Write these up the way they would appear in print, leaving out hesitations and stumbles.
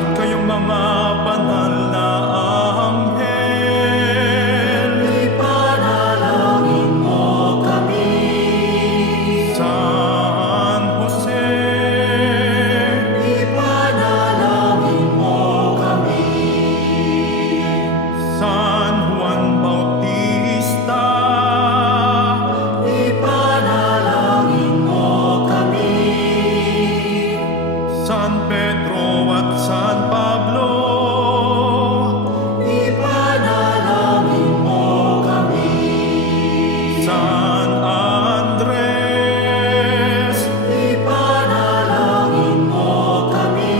at kayong mga banal na anghel, ipanalangin mo kami. San Jose, Ipanalangin mo kami. San Juan Bautista, Ipanalangin mo kami. San Pedro at San Pablo, Ipanalangin mo kami. San Andres, Ipanalangin mo kami.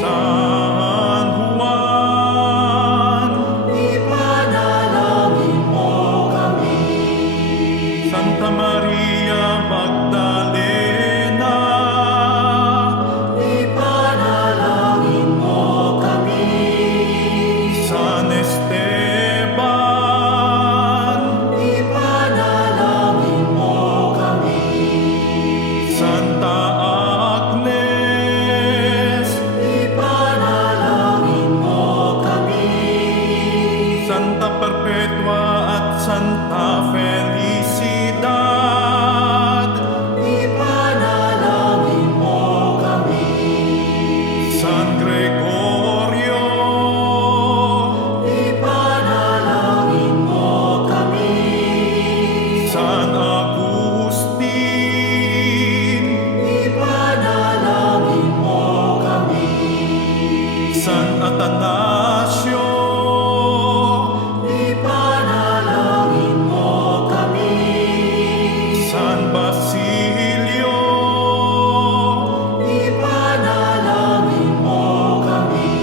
San Juan, Ipanalangin mo kami. Santa Maria Magdalena, Ipanalangin mo kami. San Esteban, Ipanalangin mo kami. Santa Agnes, Ipanalangin mo kami. Santa Perpetua at Santa Felicidad, Ipanalangin mo kami. San Gregorio, Ipanalangin mo kami. San Agustin, Ipanalangin mo kami. San Atanasio, Ipanalangin mo kami. San Basilio, Ipanalangin mo kami.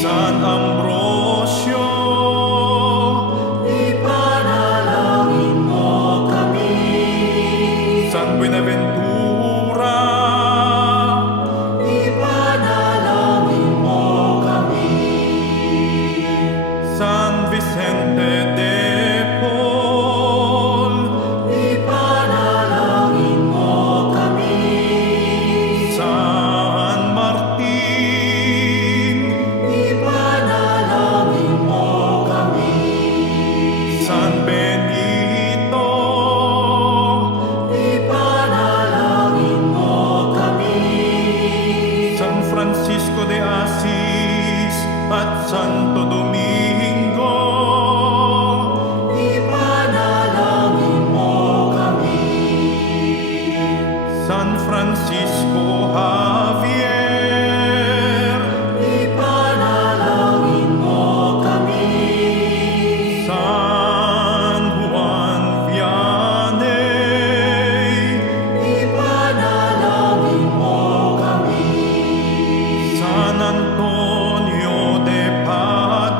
San Ambrosio, Ipanalangin mo kami. San Buenaventura, Ipanalangin mo kami. San Vicente de Paul, Ipanalangin mo kami. San Martin, Ipanalangin mo kami. San Benito, Ipanalangin mo kami. San Francisco de Assis at Santo Domingo, Ipanalangin mo kami. San Francisco Javier, Ipanalangin mo kami. San Juan Vianney, Ipanalangin mo kami. San Antonio de Padua,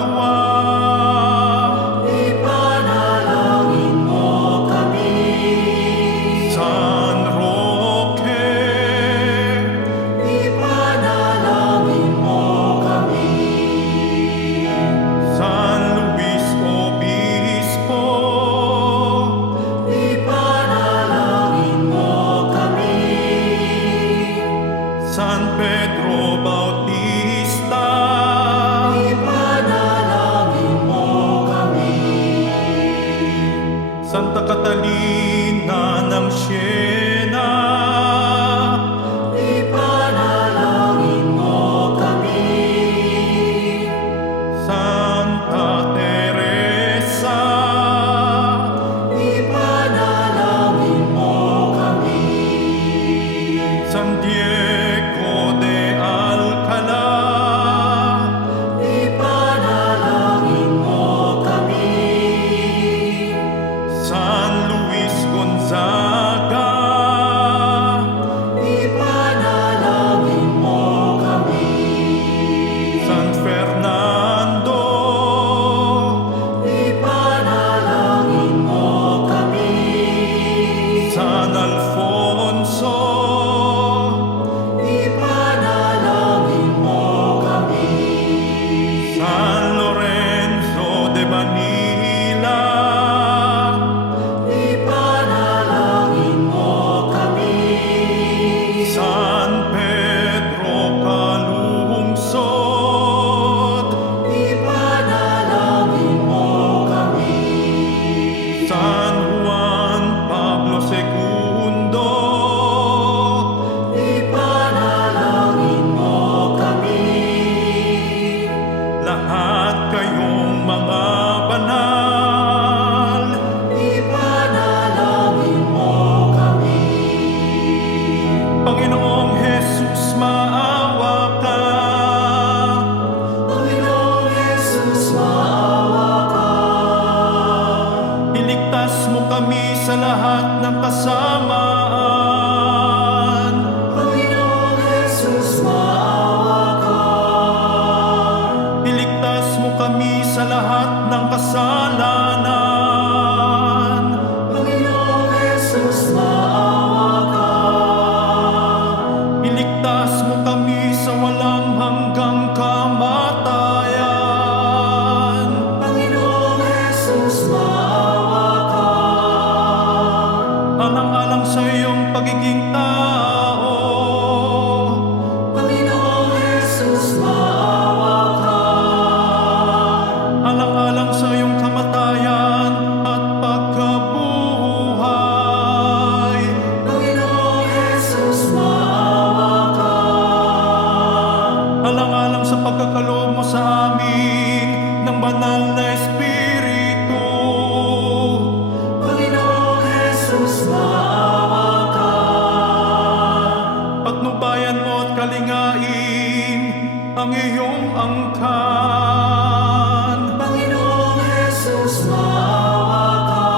ang iyong angkan. Panginoong Jesus, maawa ka.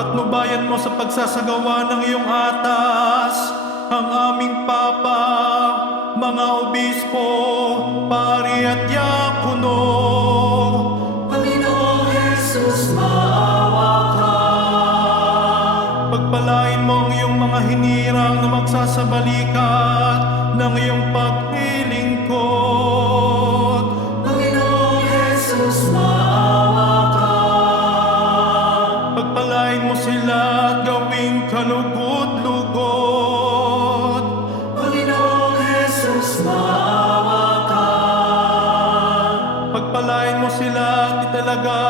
Patnubayan mo sa pagsasagawa ng iyong atas ang aming Papa, mga obispo, pari at diakono. Panginoong Jesus, maawa ka. Pagpalain mo ang iyong mga hinirang na magsasabalikat ng iyong paglilingkod. Panginoong Jesus, maawa ka. Pagpalain mo sila at gawing kalugod-lugod. Panginoong Jesus, maawa ka. Pagpalain mo sila at italaga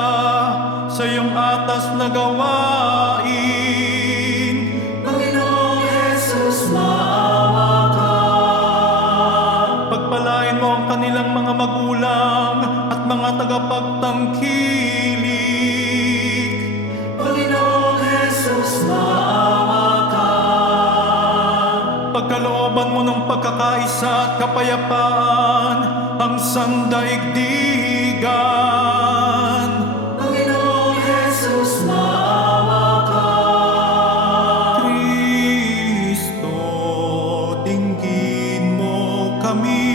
sa iyong atas na gawain. Panginoong Jesus, maawa ka. Pagpalain mo ang kanilang mga magulang at mga tagapagtangkilik. Panginoong Jesus, maawa ka. Pagkalooban mo ng pagkakaisa at kapayapaan ang sandaigdigan. Panginoong Jesus, maawa ka. Kristo, tingin mo kami.